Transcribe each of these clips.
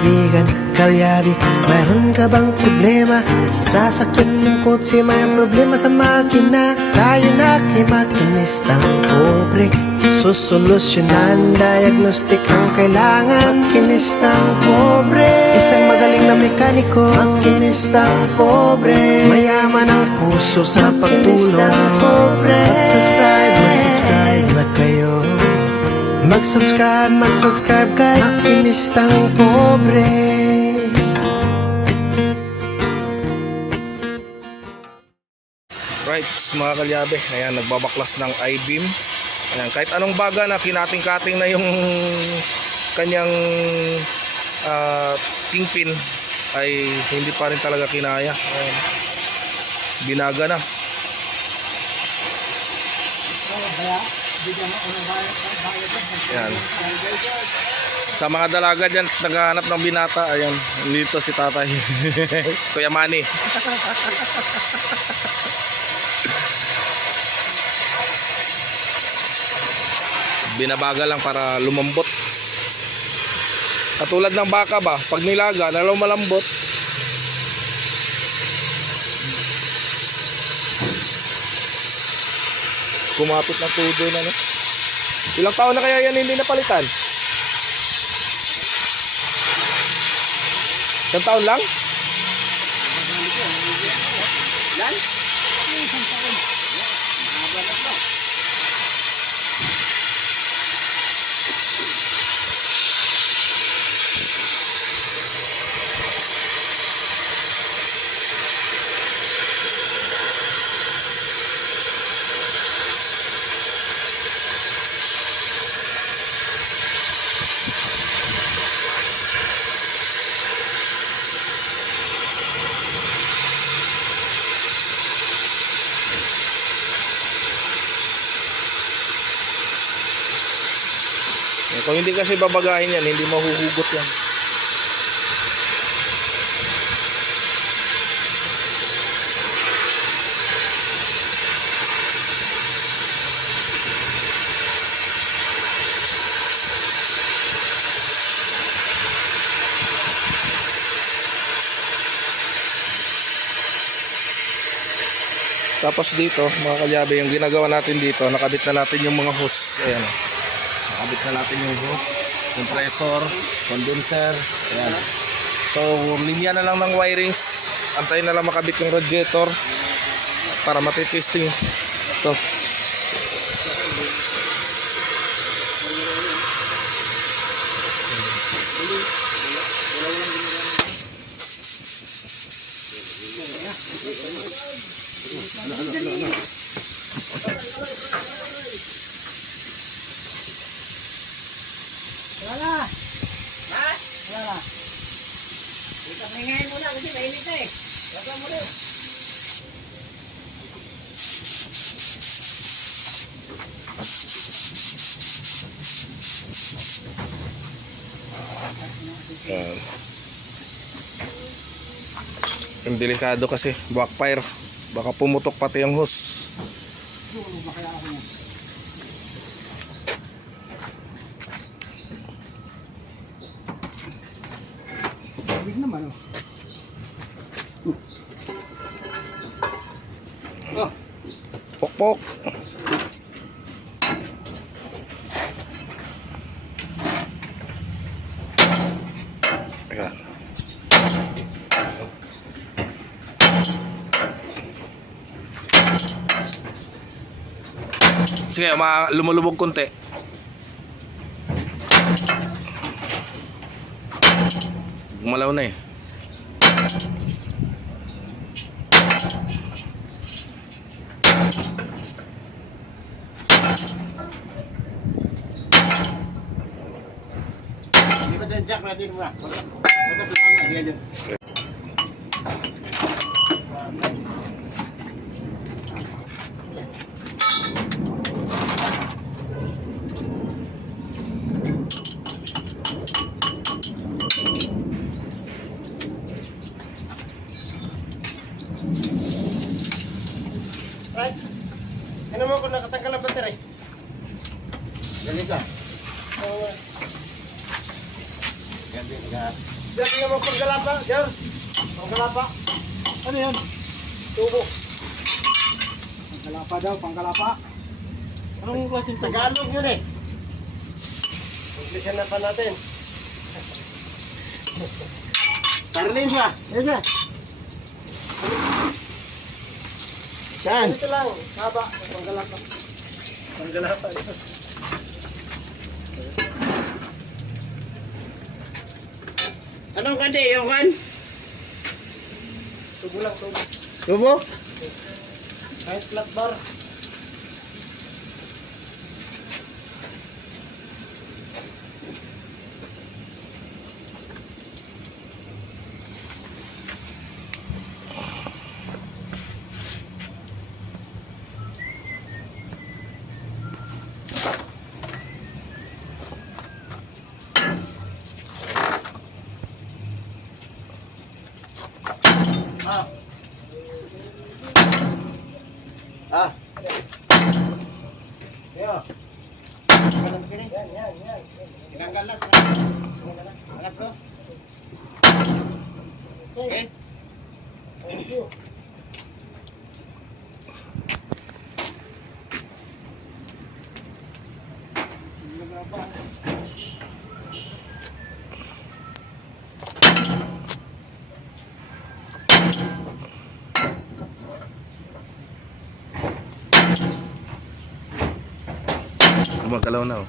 kaibigan, kalyabi, mayroon ka bang problema? Sasakyan ng kotse, may problema sa makina. Tayo na kay makinistang pobre, susolusyonan, diagnostic ang kailangan. Makinistang pobre, isang magaling na mekaniko. Makinistang pobre, mayaman ang puso sa pagtulong. Mag-subscribe na kayo. Mag-subscribe kay Makinistang Pobre. Right, mga kalyabe, ayan, nagbabaklas ng I-beam. Ayan, kahit anong baga na kinating-kating na yung kanyang kingpin, ay hindi pa rin talaga kinaya. Ayan, binaga na. Ayan. Sa mga dalaga dyan, naghahanap ng binata, ayan, dito si tatay. Kuya Manny. Binabaga lang para lumambot. Katulad ng baka ba, pag nilaga, nalaw malambot. Kumapit na tudo na, no? Ilang taon na kaya yan hindi napalitan? Isang taon lang? Yan? Isang taon. Mahaba na to. Kung hindi kasi babagahin yan, hindi mahuhugot yan. Tapos dito, mga kalyabe, yung ginagawa natin dito, nakabit na natin yung mga hose. Ayan. Nakabit na natin yung hose, compressor, condenser. Ayan. So, linya na lang ng wirings. Antayin na lang makabit yung radiator para matitesting ito. Wala. Ha? Wala. Ipahingayin mo na kasi mainit eh. Wala mo rin. Yung delikado kasi, backfire. Baka pumutok pati yung hose. Big naman oh. Oh. Pokpok. Ayan. Sige, lumulubog konti. Gumalaw na eh. Hindi ba dyan jack natin muna? Baka tumama dia dyan. Right. Ano mo kung nakatanggal ang battery? Ganito. Ganito. Dati naman panggalapa, Jar. Panggalapa. Ano yan? Tubo. Panggalapa daw, panggalapa. Anong klaseng tubo? Tagalog yun eh. Uglisan na pa natin. Carlins ba? Yes, sir. Saan? Ito lang, haba. Panggalapa. Panggalapa. Anong kande? Yung kan? Tubo lang, tubo. Tubo? Kahit flat bar. Ah. Ah. Yo. Kanan kiri. Yan. Tinanggal lang. Angat ko. Okay. Thank you. Gumagalaw na oh.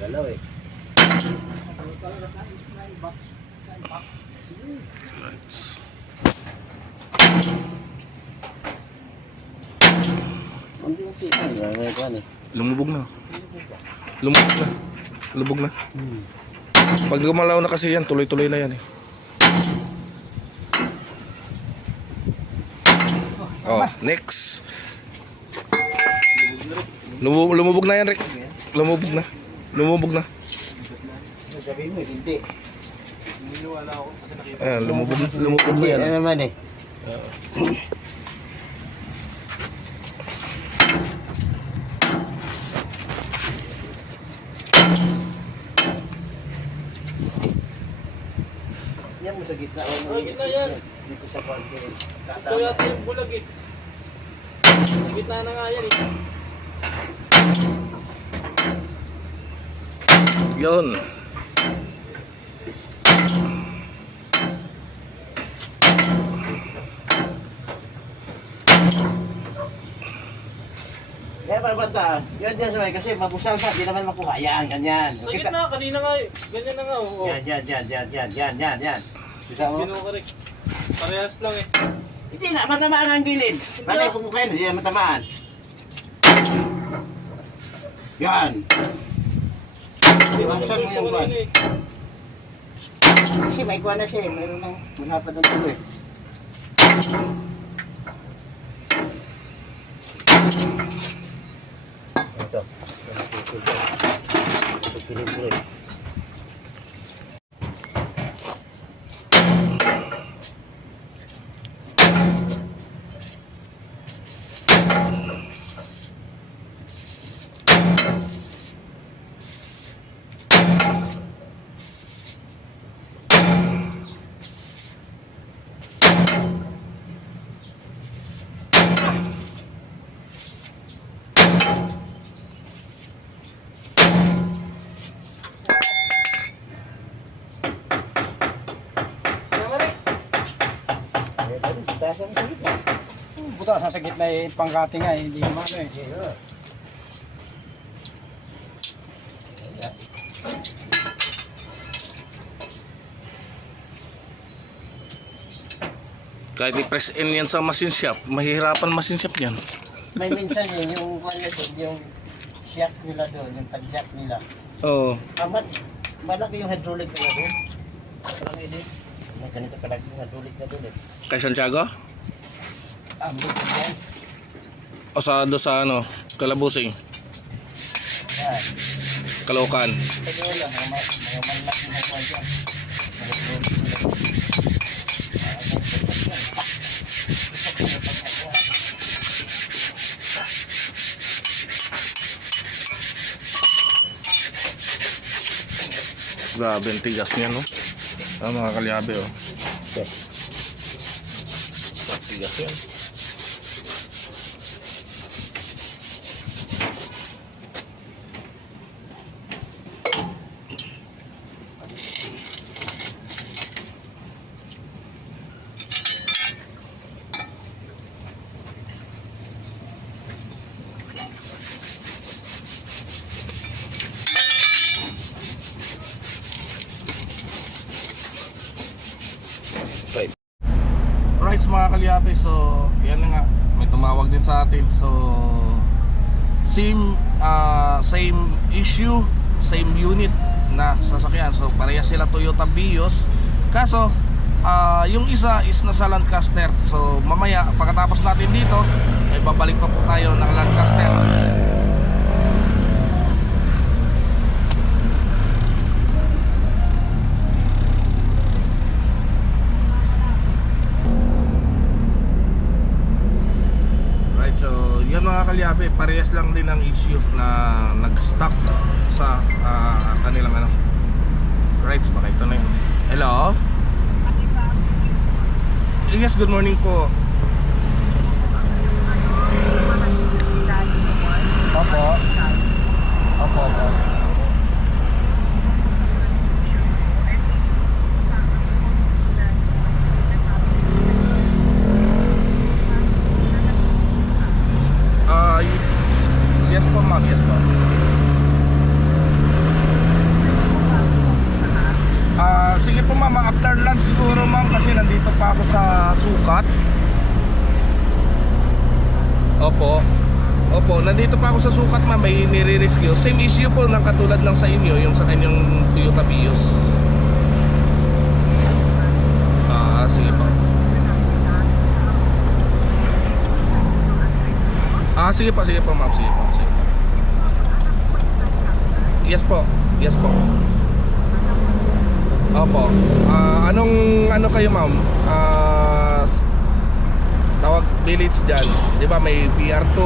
Galaw eh. Lumubog na. Lubog na. Pag gumalaw na kasi yan, tuloy-tuloy na yan eh. Oh, next. Lumubog na yan, Rick. Lumubog na. Sabihin mo, hindi. Ayan, lumubog na yan. Ano naman eh. Yan mo sa gitna. Sa gitna yan. Dito sa konti. Ito yata yung bulag eh. Sa gitna na nga yan eh. Yun. Kaya para banta, yun dyan sa may kasi mabusal ka, di naman makuha. Yan, ganyan. Sa gitna, kanina nga eh. Ganyan na nga oh. Yan. Kita mo? Kinukorek. Parehas lang eh. Hindi nga, matamaan ang gilid. Bakit pupukain, hindi na matamaan. Yan. Iwasan mo yung kwan. eh. Kasi may kwan na siya eh. Mayroon nang manapad ng tuloy. Ito. Ito piling-piling. Tasan sa gitna. Butas sa gitna eh. Pangkati nga eh. Hindi naman eh. Kahit i-press in yan sa machine shop, mahihirapan machine shop yan. May minsan eh, yung kwan na doon, yung shock nila doon, yung tag-jack nila. Oo. Malaki yung hydraulic nila doon. Parang hindi. May ganito kalaki yung hydraulic na doon eh. Kay Santiago? Ambot yan. O sa do sa ano, Kalabusing, Yan. Caloocan. Ito yun lang, mga malaki na kwan dyan. Mga hydraulic nila. Grabe ang tigas niya, no? Mga kalyabe, oh. Tigas yan. Right mga kalyabe, so yan na nga, may tumawag din sa atin. So same issue, same unit na sasakyan. So parehas sila Toyota Vios. Kaso yung isa is nasa Lancaster. So mamaya pagkatapos natin dito ay babalik pa po tayo ng Lancaster. So yan mga kalyabe, parehas lang din ang issue na nag-stuck sa kanilang ano. Rights, baka ito na yun. Hello? Yes, good morning po. Opo. Opo, opo. Yes po ma'am, yes po. Sige po ma'am, after lunch siguro ma'am, kasi nandito pa ako sa sukat. Opo. Opo, nandito pa ako sa sukat ma'am, may nire-rescue. Same issue po ng katulad ng sa inyo, yung sa kanyang Toyota Vios. Sige po. Sige po ma'am, sige po. Yes po, yes po. Opo. Ano kayo ma'am? Tawag village dyan. Di ba may BR2,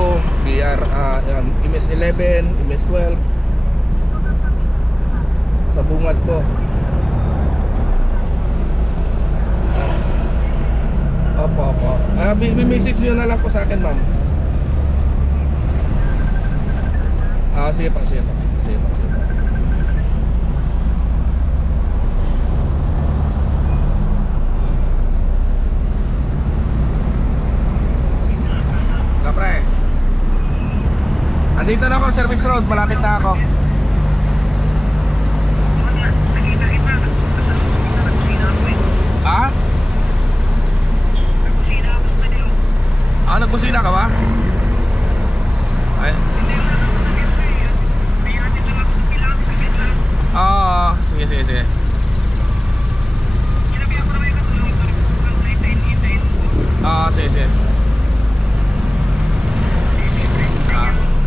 MS11, MS12. Sa bungad po. Opo. Message nyo na lang po sa akin ma'am. Sige po. Kapre. Andito na ako, service road, malapit na ako. Nagbusina ka ba? Ay. Sige. Sige.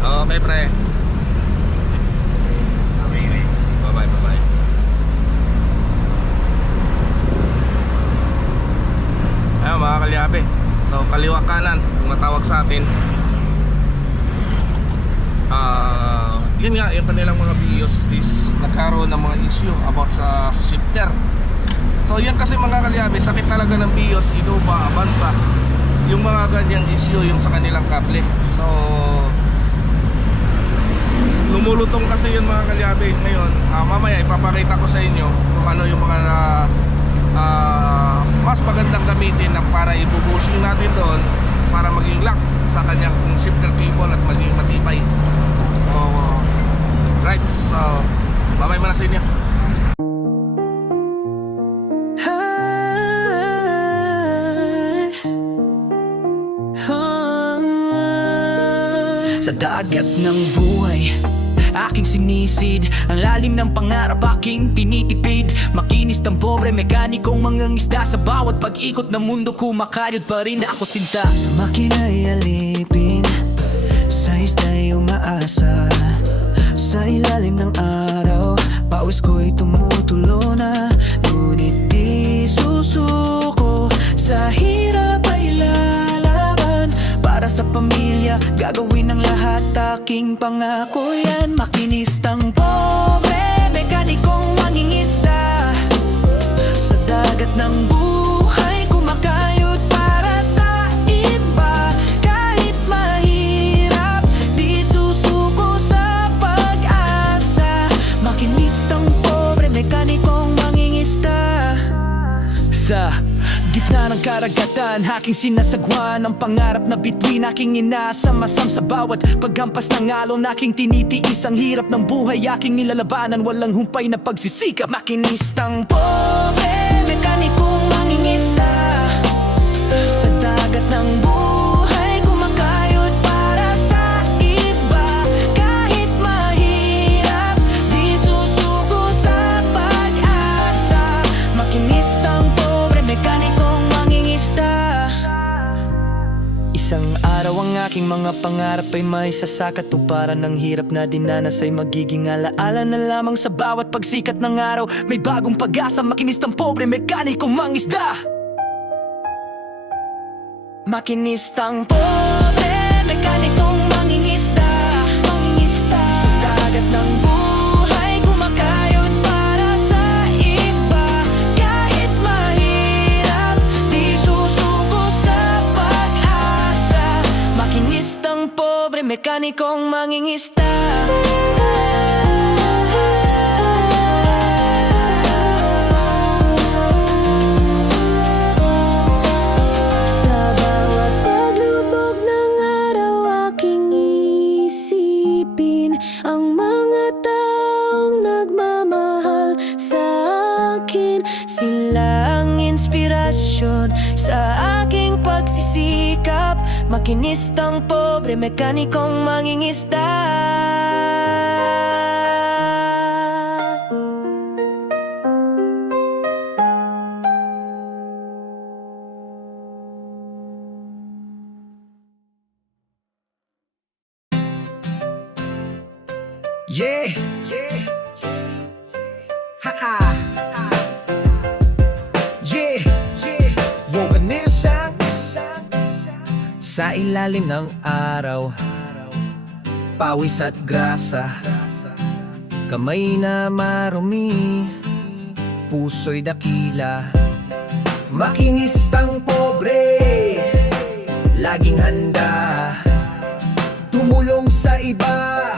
Okay, pre. Bye-bye. Ayun mga kalyabe. So kaliwa kanan kung matawag sa atin. Yun nga, yung kanilang mga Vios is nagkaroon ng mga issue about sa shifter. So yan kasi mga kalyabe, sakit talaga ng Vios, Innova, Avanza, yung mga ganyang issue yung sa kanilang kable. So lumulutong kasi yun mga kalyabe. Ngayon mamaya ipapakita ko sa inyo kung ano yung mga mas magandang gamitin na para ibubushing natin doon para maging lock sa kanyang shifter cable at maging matibay. Right, so babay muna sa inyo. Sa dagat ng buhay, aking sinisid ang lalim ng pangarap, aking tinitipid. Makinis ng pobre, mekanikong mangangisda. Sa bawat pag-ikot ng mundo, kumakayod pa rin ako sinta. Sa makina'y alipin, sa ista'y umaasa. Sa ilalim ng araw, pawis ko'y tumutulo na. Ngunit di susuko, sa hirap ay lalaban. Para sa pamilya, gagawin ang lahat, aking pangako yan. Makinistang pobre, mekanikong mangingis Sa gitna ng karagatan, aking sinasagwan ang pangarap na bituin aking inaasam-asam sa bawat paghampas ng alon. Aking tinitiis ang hirap ng buhay, aking nilalabanan, walang humpay na pagsisikap. Makinistang pobre, mekanikong mangingisda sa dagat ng buhay, kumakayod para sa iba. Kahit mahirap, di susuko sa pag-asa. Makinistang pobre, mekanikong mangingisda. Isang araw ang aking mga pangarap ay may sasakatuparan. Ng hirap na dinanas ay magiging alaala na lamang sa bawat pagsikat ng araw. May bagong pag-asa, makinistang pobre, mekanikong mangisda. Makinistang pobre, mekanikong mangingisda. Sa dagat ng buhay, kumakayod para sa iba. Kahit mahirap, di susuko sa pag-asa. Makinistang pobre, mekanikong mangingisda. Sa bawat paglubog ng araw, aking isipin ang mga taong nagmamahal sa akin. Sila ang inspirasyon sa aking pagsisikap. Makinistang pobre, mekanikong mangingisda. Yeah, yeah, ha-ha, yeah, yeah. Woganisa sa ilalim ng araw, pawis at grasa, kamay na marumi, puso'y dakila. Makinistang pobre, laging handa tumulong sa iba.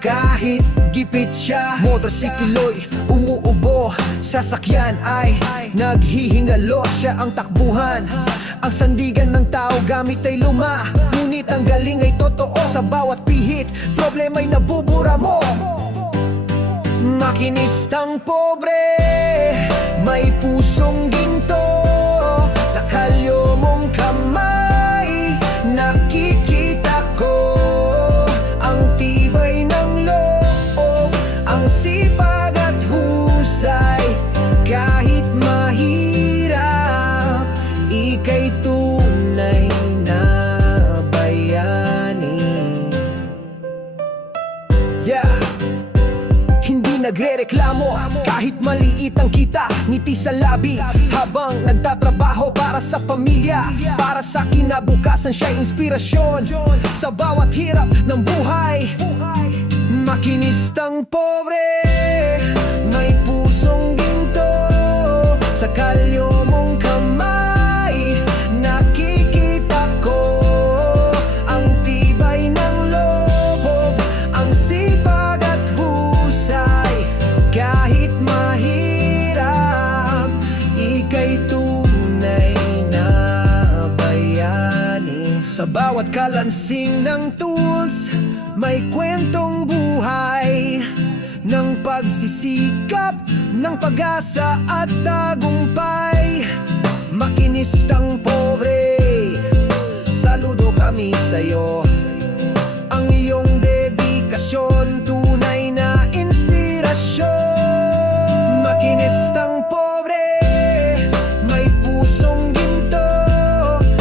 Kahit gipit siya, motorsiklo'y umuubo, sasakyan ay naghihingalo. Siya ang takbuhan, ang sandigan ng tao gamit ay luma. Ngunit ang galing ay totoo, sa bawat pihit problema'y nabubura mo. Makinistang pobre, may pusong ginto, sa kalyo mong kamay nakikita ko ang tibay ng loob, ang sipag at husay. Kahit mahirap, ika'y tunay na bayani. Yeah, hindi nagrereklamo kahit maliit ang kita, ngiti sa labi habang nagtatrabaho para sa pamilya. Para sa kinabukasan siya'y inspirasyon sa bawat hirap ng buhay. Makinistang pobre, may pusong ginto, sa kalyo mong kamay nakikita ko ang tibay ng loob, ang sipag at husay. Kahit mahirap, ika'y tunay na bayani. Sa bawat kalansing ng tools, may kwentong buhay ng pagsisikap, ng pag-asa at tagumpay. Makinistang pobre, saludo kami sa'yo. Ang iyong dedikasyon, tunay na inspirasyon. Makinistang pobre, may pusong ginto,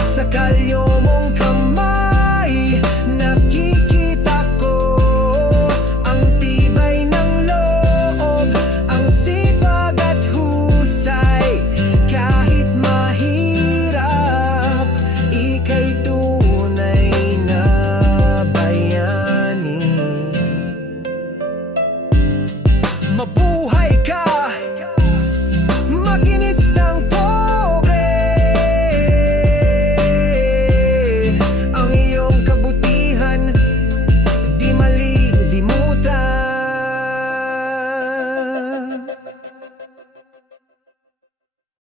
sa kalyo mong kamay nakikita ko ang tibay ng loob, ang sipag at husay. Kahit mahirap, ika'y tunay na bayani. Mabuhay